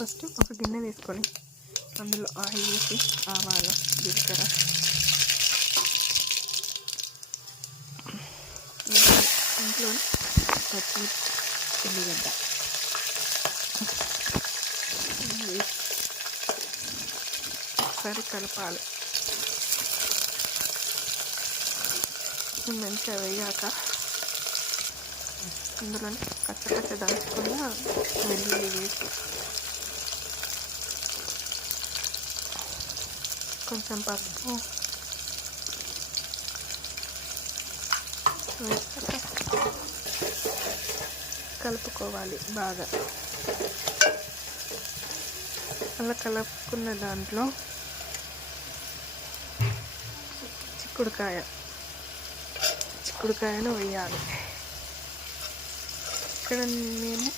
First ఒక గిన్నె తీసుకొని అందులో ఆయిల్ వేసి ఆవాలు జీలకర్ర ఇంట్లో పచ్చిమిర్చి ఉల్లిగడ్డ ఒకసారి కలపాలి. మంచిగా వేయాక అందులో కచ్చ దంచుకున్న వెల్లుల్లి వేసి కొంచెం పసుపు వేసాక కలుపుకోవాలి బాగా. అలా కలుపుకున్న దాంట్లో చిక్కుడుకాయను వేయాలి. ఇక్కడ మేము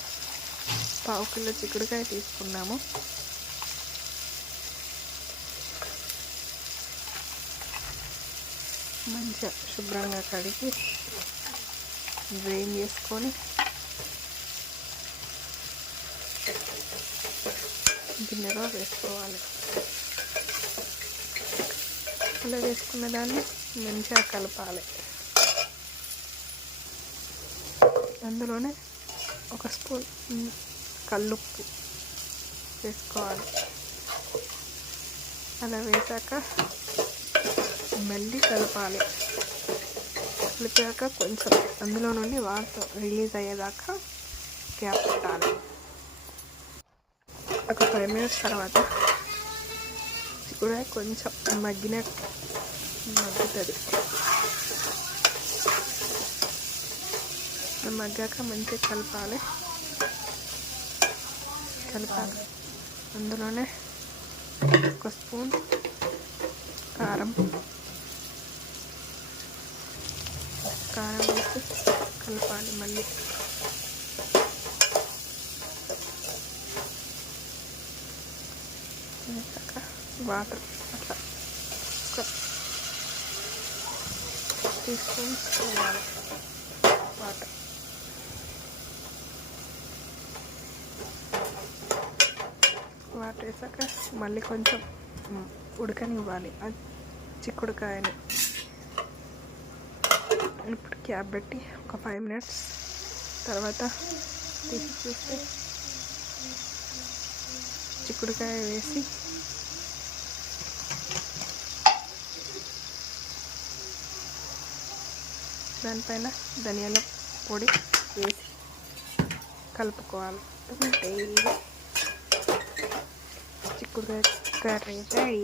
1/2 కిలో చిక్కుడుకాయ తీసుకున్నాము. మంచిగా శుభ్రంగా కడిగి డ్రైన్ చేసుకొని గిన్నెలో వేసుకోవాలి. అలా వేసుకున్న దాన్ని మంచిగా కలపాలి. అందులోనే 1 స్పూన్ కల్లుప్పు వేసుకోవాలి. అలా వేసాక మళ్ళీ కలపాలి. కలిపాక కొంచెం అందులో నుండి వాటర్ రిలీజ్ అయ్యేదాకా గ్యాప్ పెట్టాలి. ఒక 5 మినిట్స్ తర్వాత చిక్కుడుకాయ కొంచెం మగ్గుతుంది. మగ్గాక మంచిగా కలపాలి. కలిపాక అందులోనే 1 స్పూన్ కారం వేసి కలపాలి. మళ్ళీ వేసాక వాటర్ అట్లా 1 టీ స్పూన్స్ వేయాలి. వాటర్ వేసాక మళ్ళీ కొంచెం ఉడకనివ్వాలి ఆ చిక్కుడుకాయని. ఇప్పుడు క్యాప్ పెట్టి ఒక 5 మినిట్స్ తర్వాత తీసి చూస్తే చిక్కుడుకాయ వేసి దానిపైన ధనియాల పొడి వేసి కలుపుకోవాలి. చిక్కుడుకాయ కర్రీ రెడీ.